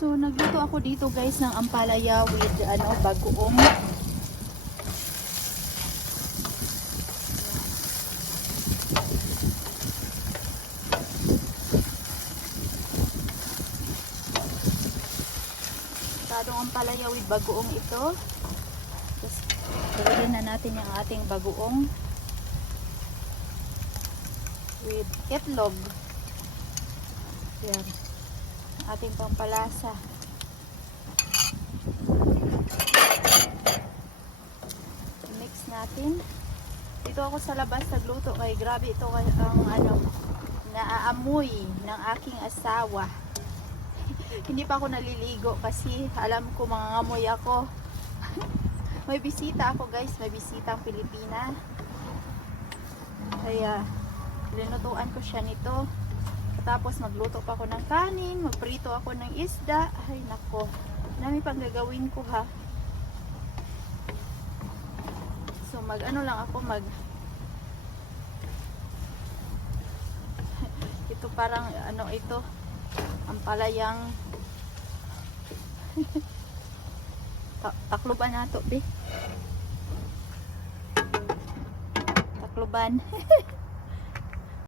So nagluto ako dito guys ng ampalaya with ano bagoong. Tadong ampalaya with bagoong ito. Tapos lagyan na natin yung ating bagoong with itlog. Yan. Ating pampalasa. Mix natin. Dito ako sa labas nagluto kay grabe ito ang ano naaamoy ng aking asawa. Hindi pa ako naliligo kasi alam ko mangangamoy ako. may bisita ako guys, may bisita ang Pilipina. Kaya linutuan ko siya nito. Tapos magluto pa ako ng kanin, magprito ako ng isda. Ay nako, dami pang gagawin ko ha. So mag ano lang ako mag Ito parang ano ito ang palayang Ta- takloban nato be. Takloban.